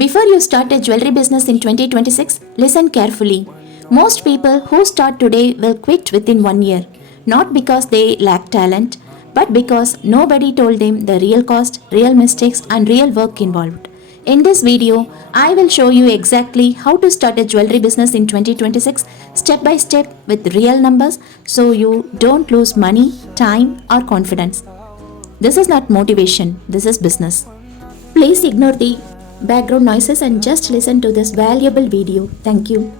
Before you start a jewelry business in 2026, listen carefully. Most people who start today will quit within 1 year, not because they lack talent, but because nobody told them the real cost, real mistakes, and real work involved. In this video, I will show you exactly how to start a jewelry business in 2026 step by step with real numbers so you don't lose money, time, or confidence. This is not motivation, this is business. Please ignore the background noises and just listen to this valuable video. Thank you.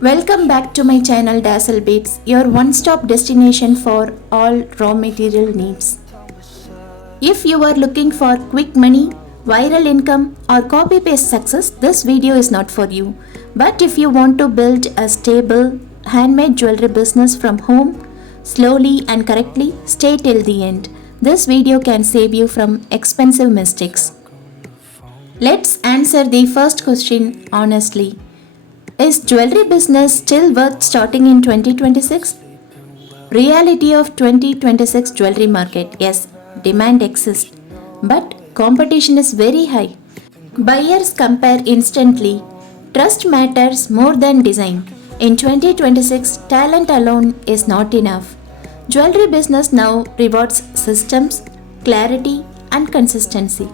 Welcome back to my channel Dazzle Beads, your one-stop destination for all raw material needs. If you are looking for quick money, viral income or copy-paste success, this video is not for you. But if you want to build a stable handmade jewelry business from home, slowly and correctly, stay till the end. This video can save you from expensive mistakes. Let's answer the first question honestly. Is jewelry business still worth starting in 2026? Reality of 2026 jewelry market. Yes, demand exists, but competition is very high. Buyers compare instantly. Trust matters more than design. In 2026, talent alone is not enough. Jewelry business now rewards systems, clarity, and consistency.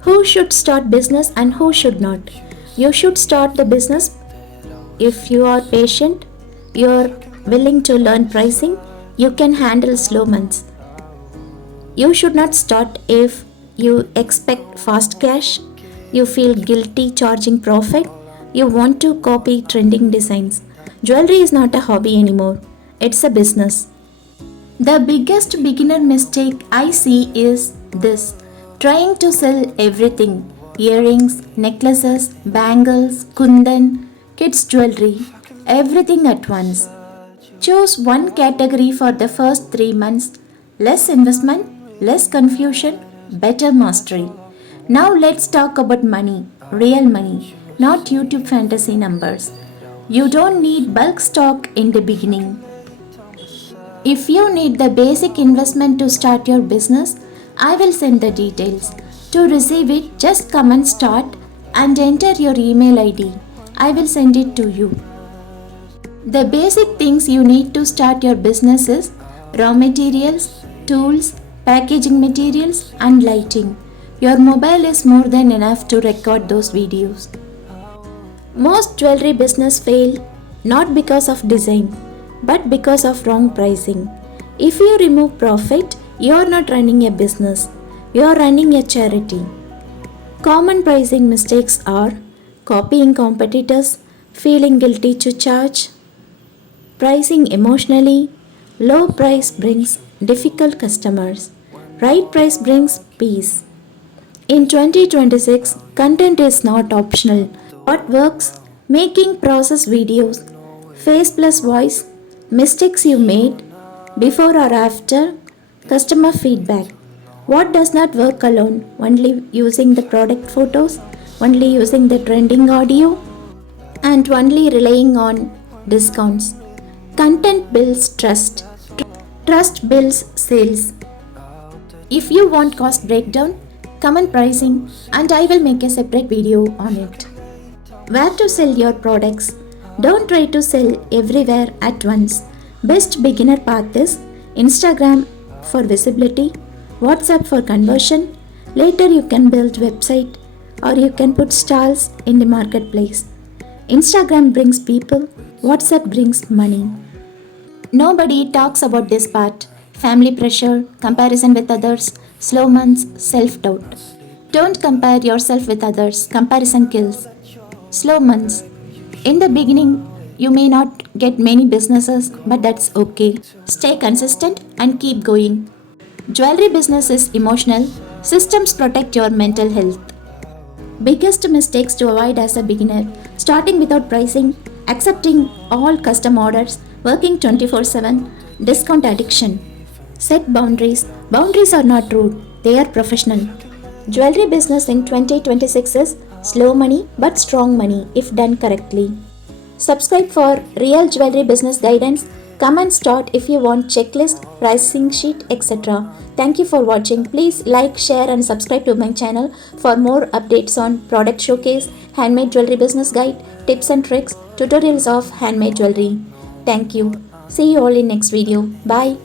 Who should start business and who should not? You should start the business if you are patient, you are willing to learn pricing, you can handle slow months. You should not start if you expect fast cash, you feel guilty charging profit, you want to copy trending designs. Jewelry is not a hobby anymore, it's a business. The biggest beginner mistake I see is this: trying to sell everything: earrings, necklaces, bangles, kundan, kids' jewelry, everything at once. Choose one category for the first 3 months. Less investment, less confusion, better mastery. Now let's talk about money, real money, not YouTube fantasy numbers. You don't need bulk stock in the beginning. If you need the basic investment to start your business, I will send the details. To receive it, just come and start and enter your email ID. I will send it to you. The basic things you need to start your business is raw materials, tools, packaging materials, and lighting. Your mobile is more than enough to record those videos. Most jewelry business fail not because of design, but because of wrong pricing. If you remove profit, you are not running a business, you are running a charity. Common pricing mistakes are copying competitors, feeling guilty to charge, pricing emotionally. Low price brings difficult customers, right price brings peace. In 2026, content is not optional. What works? Making process videos, face plus voice, mistakes you made, before or after, customer feedback. What does not work alone? Only using the product photos, only using the trending audio, and only relying on discounts. Content builds trust. Trust builds sales. If you want cost breakdown, comment pricing and I will make a separate video on it. Where to sell your products? Don't try to sell everywhere at once. Best beginner path is Instagram for visibility, WhatsApp for conversion. Later you can build website or you can put stalls in the marketplace. Instagram brings people, WhatsApp brings money. Nobody talks about this part. Family pressure, comparison with others, slow months, self-doubt. Don't compare yourself with others. Comparison kills. Slow months. In the beginning, you may not get many businesses, but that's okay. Stay consistent and keep going. Jewelry business is emotional. Systems protect your mental health. Biggest mistakes to avoid as a beginner: starting without pricing, accepting all custom orders, working 24/7, discount addiction. Set boundaries. Boundaries are not rude, they are professional. Jewelry business in 2026 is slow money but strong money if done correctly. Subscribe for real jewelry business guidance Come and start if you want checklist, pricing sheet, etc. Thank you for watching. Please like, share and subscribe to my channel for more updates on product showcase, handmade jewelry business guide, tips and tricks, tutorials of handmade jewelry. Thank you. See you all in next video. Bye.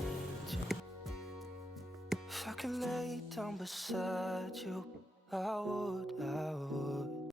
If I could lay down beside you, I would.